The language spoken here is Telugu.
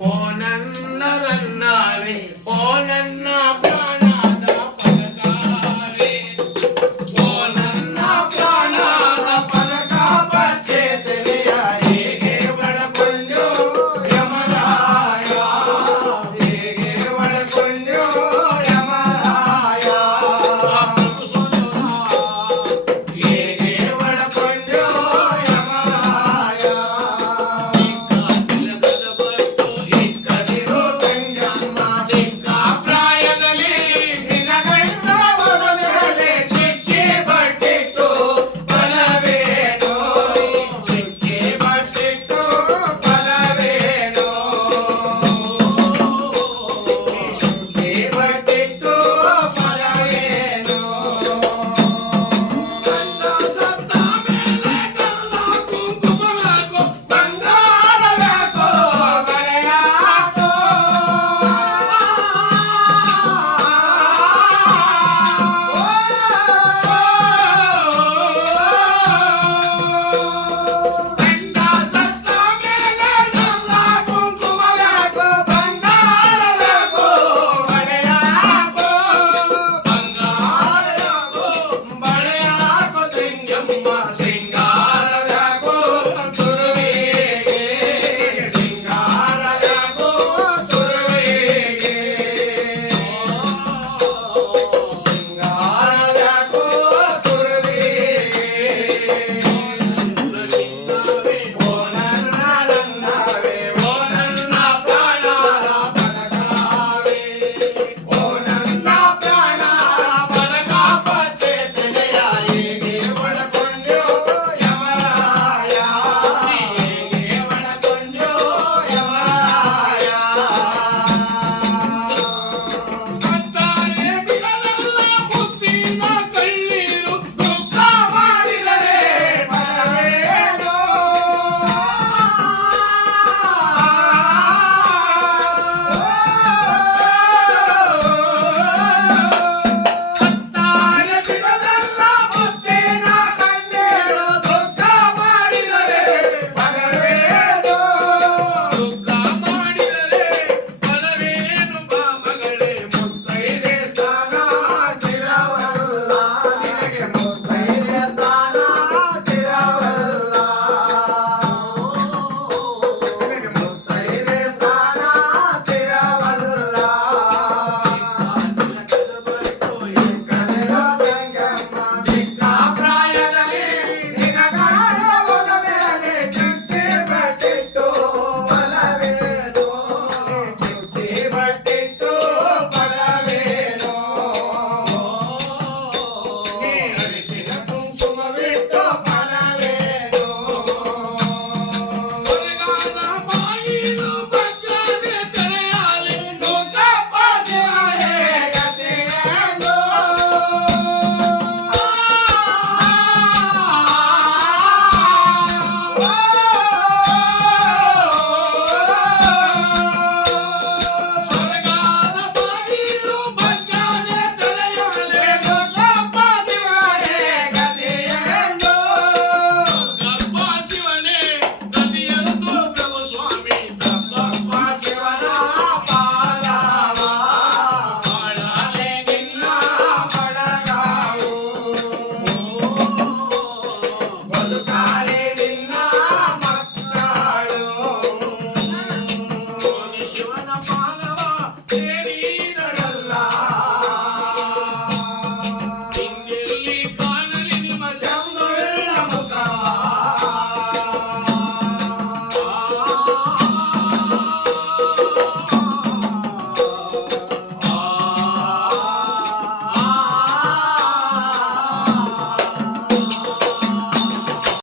ఓ నన్న ఓ నన్న ಶಿವನ ಪಾಲ